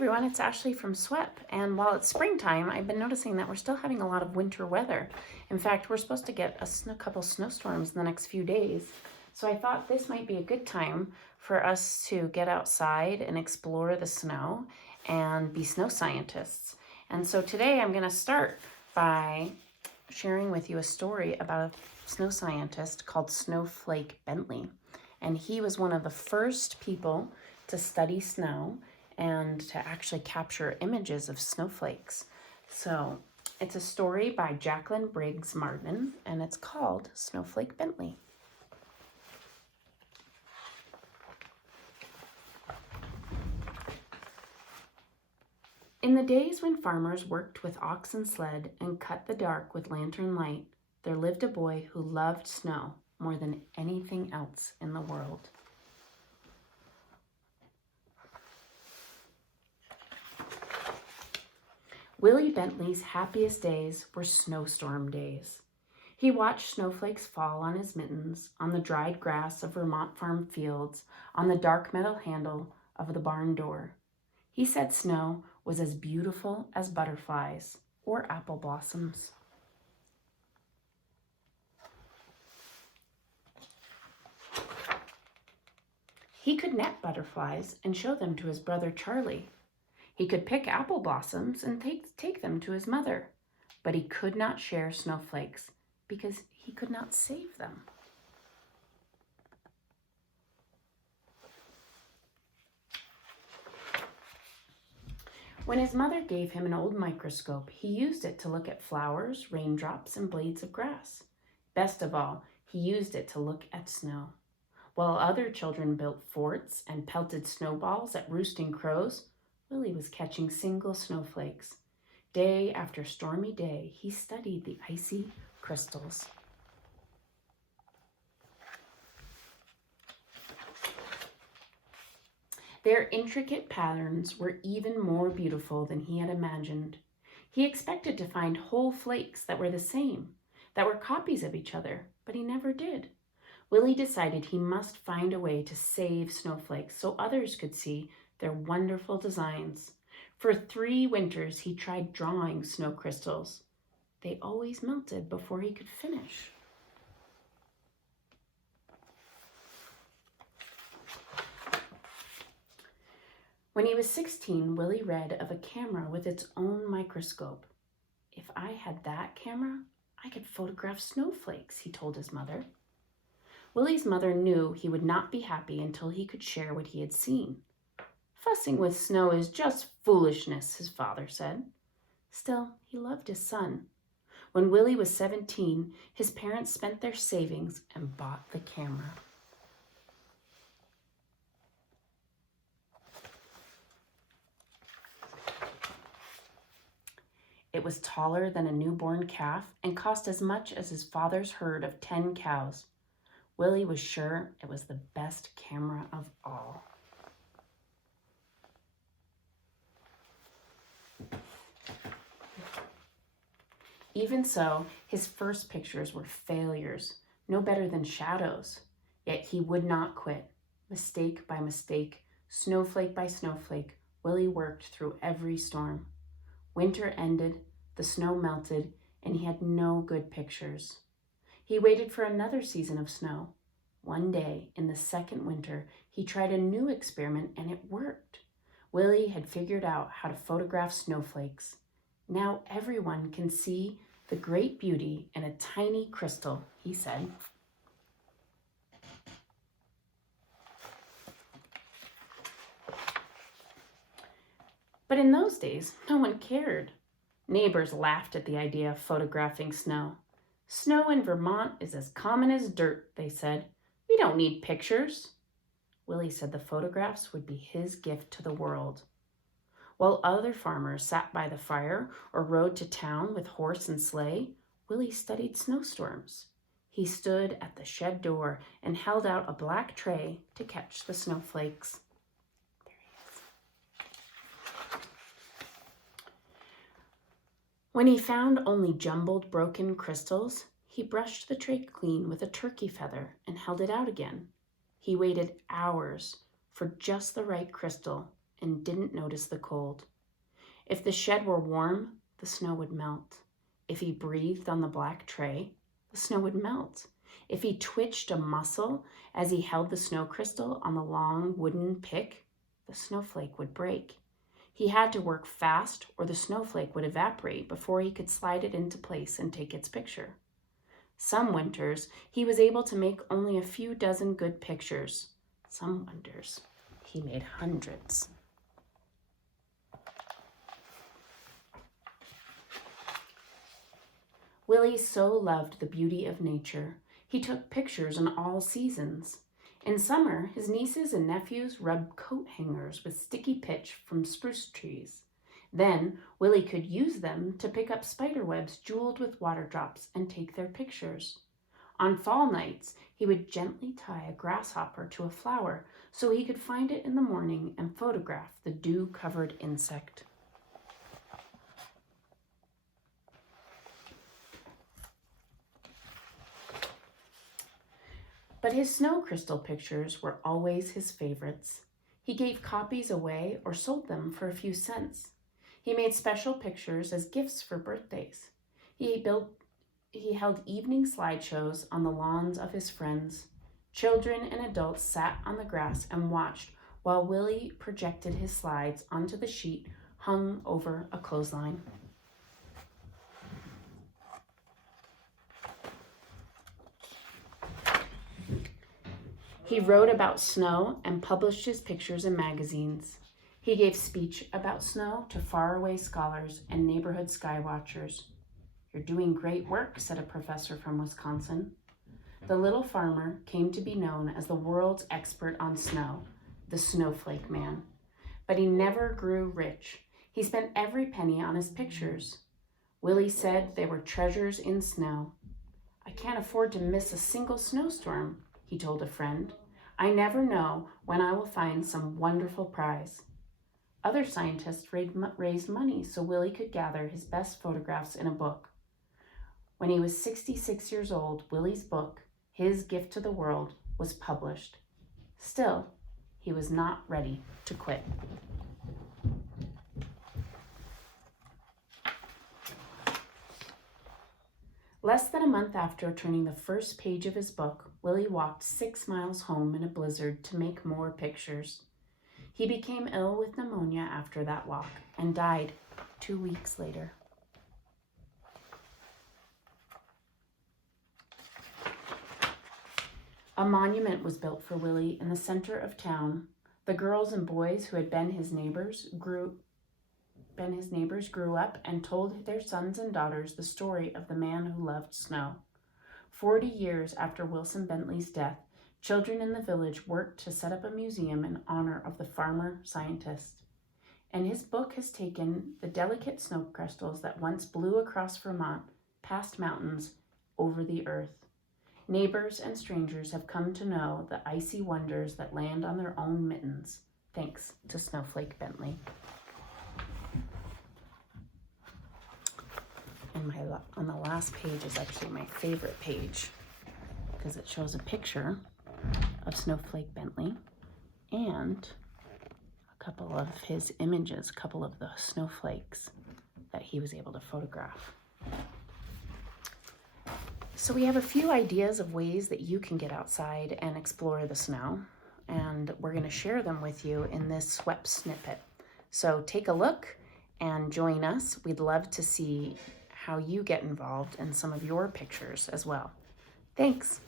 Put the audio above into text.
everyone, it's Ashley from SWEP, and while it's springtime, I've been noticing that we're still having a lot of winter weather. In fact, we're supposed to get a couple snowstorms in the next few days, so I thought this might be a good time for us to get outside and explore the snow and be snow scientists. And so today I'm going to start by sharing with you a story about a snow scientist called Snowflake Bentley. And he was one of the first people to study snow and to actually capture images of snowflakes. So it's a story by Jacqueline Briggs Martin, and it's called Snowflake Bentley. In the days when farmers worked with ox and sled and cut the dark with lantern light, there lived a boy who loved snow more than anything else in the world. Willie Bentley's happiest days were snowstorm days. He watched snowflakes fall on his mittens, on the dried grass of Vermont farm fields, on the dark metal handle of the barn door. He said snow was as beautiful as butterflies or apple blossoms. He could net butterflies and show them to his brother Charlie. He could pick apple blossoms and take them to his mother, but he could not share snowflakes because he could not save them. When his mother gave him an old microscope, he used it to look at flowers, raindrops, and blades of grass. Best of all, he used it to look at snow. While other children built forts and pelted snowballs at roosting crows, Willie was catching single snowflakes. Day after stormy day, he studied the icy crystals. Their intricate patterns were even more beautiful than he had imagined. He expected to find whole flakes that were the same, that were copies of each other, but he never did. Willie decided he must find a way to save snowflakes so others could see their wonderful designs. For 3 winters, he tried drawing snow crystals. They always melted before he could finish. When he was 16, Willie read of a camera with its own microscope. If I had that camera, I could photograph snowflakes, he told his mother. Willie's mother knew he would not be happy until he could share what he had seen. Fussing with snow is just foolishness, his father said. Still, he loved his son. When Willie was 17, his parents spent their savings and bought the camera. It was taller than a newborn calf and cost as much as his father's herd of 10 cows. Willie was sure it was the best camera of all. Even so, his first pictures were failures, no better than shadows. Yet he would not quit. Mistake by mistake, snowflake by snowflake, Willie worked through every storm. Winter ended, the snow melted, and he had no good pictures. He waited for another season of snow. One day, in the second winter, he tried a new experiment and it worked. Willie had figured out how to photograph snowflakes. Now everyone can see the great beauty in a tiny crystal, he said. But in those days, no one cared. Neighbors laughed at the idea of photographing snow. Snow in Vermont is as common as dirt, they said. We don't need pictures. Willie said the photographs would be his gift to the world. While other farmers sat by the fire or rode to town with horse and sleigh, Willie studied snowstorms. He stood at the shed door and held out a black tray to catch the snowflakes. There he is. When he found only jumbled, broken crystals, he brushed the tray clean with a turkey feather and held it out again. He waited hours for just the right crystal and didn't notice the cold. If the shed were warm, the snow would melt. If he breathed on the black tray, the snow would melt. If he twitched a muscle as he held the snow crystal on the long wooden pick, the snowflake would break. He had to work fast or the snowflake would evaporate before he could slide it into place and take its picture. Some winters, he was able to make only a few dozen good pictures. Some winters, he made hundreds. Willie so loved the beauty of nature. He took pictures in all seasons. In summer, his nieces and nephews rubbed coat hangers with sticky pitch from spruce trees. Then, Willie could use them to pick up spider webs jeweled with water drops and take their pictures. On fall nights, he would gently tie a grasshopper to a flower so he could find it in the morning and photograph the dew-covered insect. But his snow crystal pictures were always his favorites. He gave copies away or sold them for a few cents. He made special pictures as gifts for birthdays. He held evening slideshows on the lawns of his friends. Children and adults sat on the grass and watched while Willie projected his slides onto the sheet hung over a clothesline. He wrote about snow and published his pictures in magazines. He gave speech about snow to faraway scholars and neighborhood skywatchers. "You're doing great work," said a professor from Wisconsin. The little farmer came to be known as the world's expert on snow, the Snowflake Man. But he never grew rich. He spent every penny on his pictures. Willie said they were treasures in snow. "I can't afford to miss a single snowstorm," he told a friend. "I never know when I will find some wonderful prize." Other scientists raised money so Willie could gather his best photographs in a book. When he was 66 years old, Willie's book, His Gift to the World, was published. Still, he was not ready to quit. Less than a month after turning the first page of his book, Willie walked 6 miles home in a blizzard to make more pictures. He became ill with pneumonia after that walk and died 2 weeks later. A monument was built for Willie in the center of town. The girls and boys who had been his neighbors grew up and told their sons and daughters the story of the man who loved snow. 40 years after Wilson Bentley's death, children in the village worked to set up a museum in honor of the farmer scientist. And his book has taken the delicate snow crystals that once blew across Vermont, past mountains, over the earth. Neighbors and strangers have come to know the icy wonders that land on their own mittens, thanks to Snowflake Bentley. And on the last page is actually my favorite page because it shows a picture of Snowflake Bentley and a couple of his images, a couple of the snowflakes that he was able to photograph. So we have a few ideas of ways that you can get outside and explore the snow, and we're going to share them with you in this swept snippet. So take a look and join us. We'd love to see how you get involved in some of your pictures as well. Thanks.